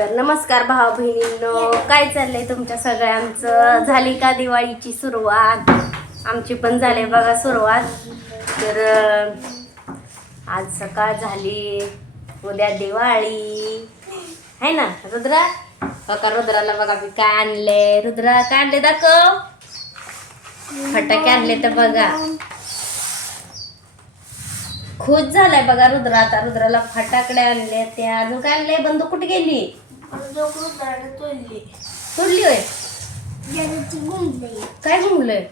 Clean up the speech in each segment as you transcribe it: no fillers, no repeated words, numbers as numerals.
तर नमस्कार भाऊ बहिणींनो, काय चाललंय तुमच्या सगळ्यांचं? झाली का दिवाळीची सुरुवात? आमची पण झाली बघा सुरुवात. तर आज सकाळ झाली, उद्या दिवाळी आहे ना. रुद्रा बघा, रुद्राला बघा मी काय आणले. रुद्रा काय आणले दाखव. फटाके आणले तर बघा. खुश झालाय बघा रुद्रा. आता रुद्राला फटाकडे आणले. ते अजून काय आणले? बंदूक कुठे गेली? तोडली होय. काय घुमलंय?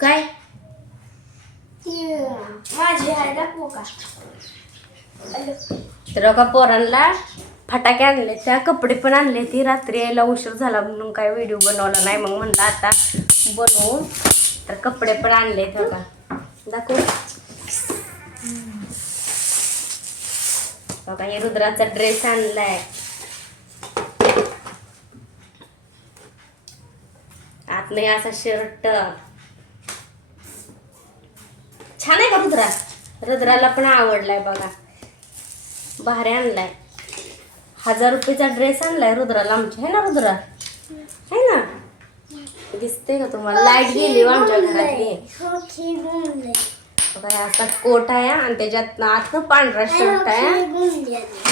काय तर का पोरांना फटाके आणले, त्या कपडे पण आणले. ती रात्री यायला उशीर झाला म्हणून काय व्हिडिओ बनवला नाही. मग म्हणलं आता बनवून. तर कपडे पण आणले का दाखव बघा. हे रुद्राचा ड्रेस आणलाय. आत नाही असा शर्ट. छान आहे का रुद्रा? रुद्राला पण आवडलाय बघा. भारी आणलाय. 1000 रुपयाचा ड्रेस आणलाय रुद्राला आमच्या. है ना रुद्रा? है ना? दिसते का तुम्हाला? लाईट गेली आमच्या घरातली. बघा असा कोट आहे आणि त्याच्यात आत पांढरा शर्ट आहे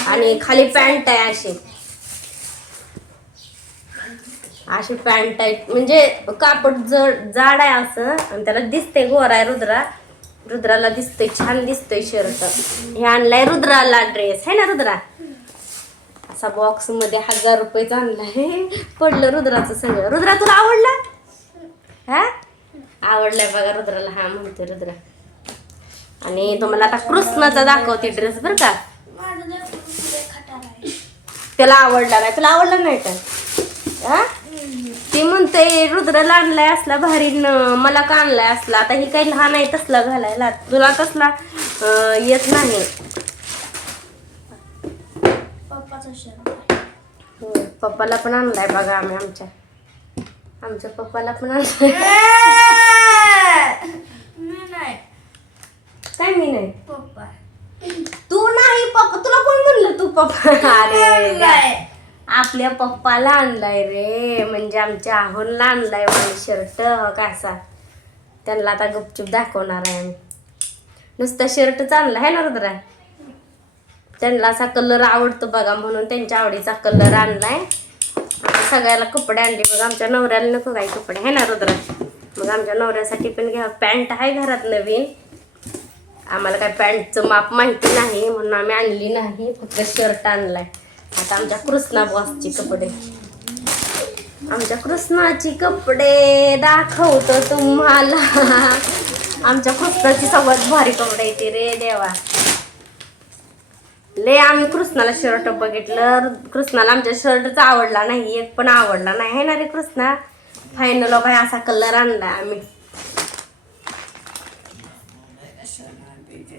आणि खाली पॅन्ट आहे. अशी पॅन्ट आहे. म्हणजे कापड जाड आहे असं आणि त्याला दिसते गोरा आहे. रुद्राला दिसतोय, छान दिसतोय शर्ट. हे आणलाय रुद्राला ड्रेस. है ना रुद्रा? असा बॉक्स मध्ये 1000 रुपयाचा आणलाय. पडलं रुद्राचं सगळं. रुद्रा तुला आवडला? हा आवडलाय बघा रुद्राला. हा म्हणतोय रुद्रा. आणि तुम्हाला आता कृष्णाचा दाखवते ड्रेस बरं का. त्याला आवडला नाही. तुला आवडला नाही का? हा ते म्हणतोय रुद्राला आणलाय असला भारी, मला का आणलाय असला. आता ही काही लहान आहे तसला घालायला. तुला तसला येत नाही. पप्पाला पण आणलाय बघा आम्ही. आमच्या पप्पाला पण आणलाय. काय मी नाही पप्पा? तू नाही पप्पा. तुला कोण म्हणलं तू पप्पा? अरे आपल्या पप्पाला आणलाय रे. म्हणजे आमच्या आहोनला आणलाय माझा शर्ट कसा. त्यांना आता गुपचूप दाखवणार आहे आम्ही. नुसता शर्टच आणला आहे ना रुद्रा. त्यांना असा कलर आवडतो बघा म्हणून त्यांच्या आवडीचा कलर आणलाय. सगळ्याला कपडे आणले बघा. आमच्या नवऱ्याला नको काही कपडे. आहे ना रुद्रा? मग आमच्या नवऱ्यासाठी पण घ्या. पॅन्ट आहे घरात नवीन. आम्हाला काय पॅन्टचं माप माहिती नाही म्हणून आम्ही आणली नाही. फक्त शर्ट आणलाय. आता आमच्या कृष्णा बॉसची कपडे. आमच्या कृष्णाची कपडे दाखवतो तुम्हाला. आमच्या कृष्णाची सगळ्यात भारी कपडे येते रे देवा. ले आम्ही कृष्णाला शर्ट बघितलं. कृष्णाला आमच्या शर्टचा आवडला नाही. एक पण आवडला नाही. है ना रे कृष्णा? फायनल काय असा कलर आणला आम्ही.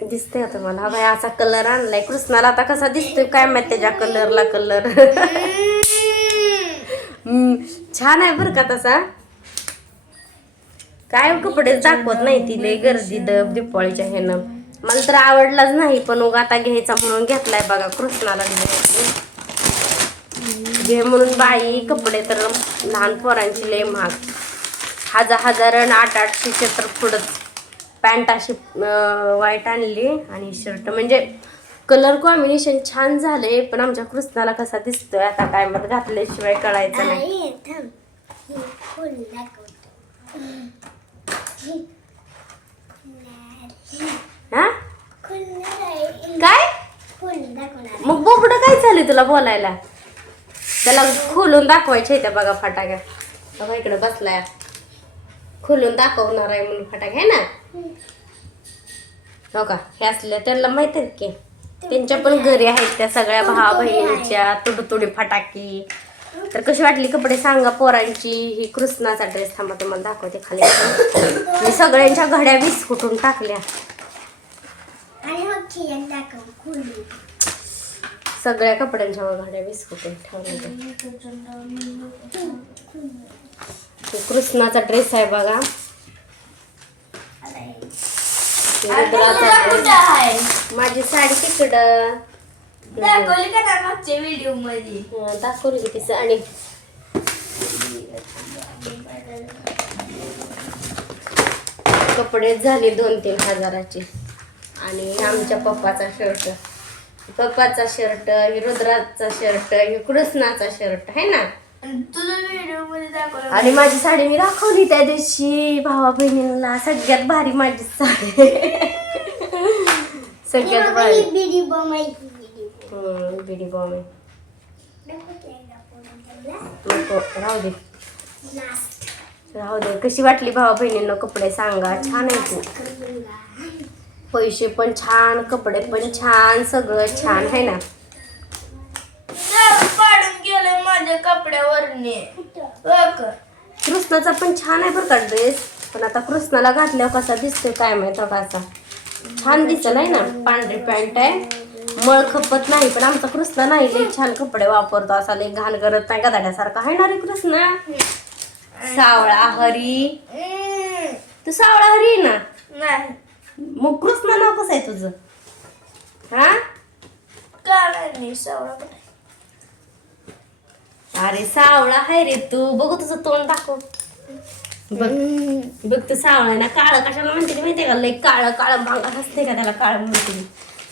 दिसतंय का तुम्हाला? हा बाई असा कलर आणलाय. कृष्णाला आता कसा दिसतोय काय माहित त्याच्या कलरला कलर. छान आहे बरं का तसा. काय कपडे दाखवत नाही ती. लय गर्दी दिवाळीच्या ह्यानं. मला तर आवडलाच नाही पण उगा आता घ्यायचा म्हणून घेतलाय बघा. कृष्णाला घे म्हणून. बाई कपडे तर लहान पोरांची लय महाग. 1000 आणि 800 तर पुढं. पॅन्ट अशी व्हाईट आणली आणि शर्ट म्हणजे कलर कॉम्बिनेशन छान झाले. पण आमच्या कृष्णाला कसा दिसतोय आता काय मग घातल्याशिवाय कळायचं नाही. हा काय मग बोबड काय झालं तुला बोलायला? त्याला खोलून दाखवायचे त्या बघा फटाक्या. बघा इकडे बसलाय. खोलून दाखवणार आहे म्हणून फटाके. है ना? हो का? हे असल्या त्यांना माहित आहेत की त्यांच्या पण घरी आहेत त्या सगळ्या भावा बहिणींच्या तुडतुडी फटाके. तर कशी वाटली कपडे सांगा पोरांची. ही कृष्णाचा ड्रेस. थांबा तुम्हाला दाखवते खाली. मी सगळ्यांच्या घड्या विस्कुटून टाकल्या. सगळ्या कपड्यांच्या घड्या विस्कुटून ठेवल्या. कृष्णाचा ड्रेस आहे बघा. माझी साडी तिकडं. दाखवली का ना मागच्या व्हिडिओ मध्ये? दाखवली की तिचं. आणि कपडे झाले 2-3 हजाराचे. आणि आमच्या पप्पाचा शर्ट, ही रुद्राचा शर्ट, ही कृष्णाचा शर्ट आहे ना. तुझं व्हिडिओ मध्ये दाखवलं. आणि माझी साडी मी दाखवली त्या दिवशी भावा बहिणींना. सगळ्यात भारी माझी साडी. सगळ्यात भारी. बिडी बॉम्ब आहे. राहू दे. कशी वाटली भावा बहिणींना कपडे सांगा. छान आहे तू. पैसे पण छान, कपडे पण छान, सगळं छान आहे ना. पाडून गेले माझ्या कपड्यावरने. कृष्णाचा पण छान आहे बरं का ड्रेस. पण आता कृष्णाला घातल्यावर कसा दिसतोय काय माहित कसा. छान दिसत आहे ना. पांढरी पॅन्ट आहे, मळ खपत नाही. पण आमचा कृष्णा नाही लई छान कपडे वापरतो. असा लई घाण करत नाही गदाड्यासारखा आहे ना रे कृष्णा. सावळा हरी. तू सावळा हरी आहे ना. नाही. मग कृष्णा नाव कसं आहे तुझं? हा काय सवळा. अरे सावळा आहे रे तू. बघू तुझं तोंड दाखव. बघ तू सावळा आहे ना. काळं कशाला म्हणते ते माहितीये का? लई काळं काळं मांगा असते का त्याला काळं म्हणते.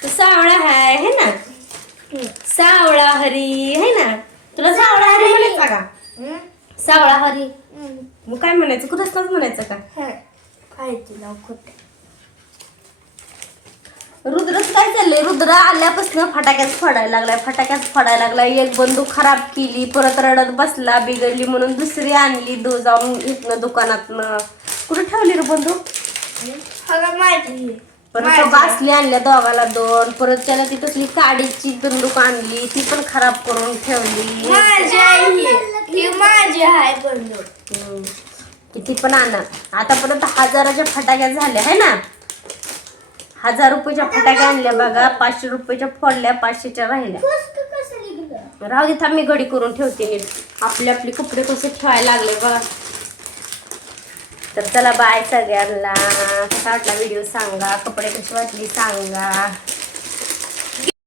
तू सावळा आहे है ना. सावळा हरी आहे ना. तुला सावळा हरी म्हणायचा का? सावळा हरी. मग काय म्हणायचं? कृष्णाच म्हणायचं का? रुद्रच काय चाललंय? रुद्र आल्यापासून फटाक्याच फोडायला लागलाय. एक बंदूक खराब केली, परत रडत बसला, बिघडली म्हणून दुसरी आणली जाऊन इथनं दुकानातनं. कुठे ठेवली रे बंदूक? माहिती. परत बासली आणल्या दोघाला 2. परत त्याला ती कसली काडीची बंदूक आणली, ती पण खराब करून ठेवली. माझी आहे बंदूक. किती पण आणा. आतापर्यंत 1000च्या फटाक्या झाल्या आहे ना. 1000 रुपयाच्या फटाक्या आणल्या बघा. 500 रुपयाच्या फोडल्या, 500च्या राहिल्या. राहू दे, थांब मी घडी करून ठेवते नीट. आपले कपडे कसे ठेवायला लागले बघा. तर चला बाय सगळ्यांना. कसा वाटला व्हिडिओ सांगा. कपडे कशी वाटली सांगा.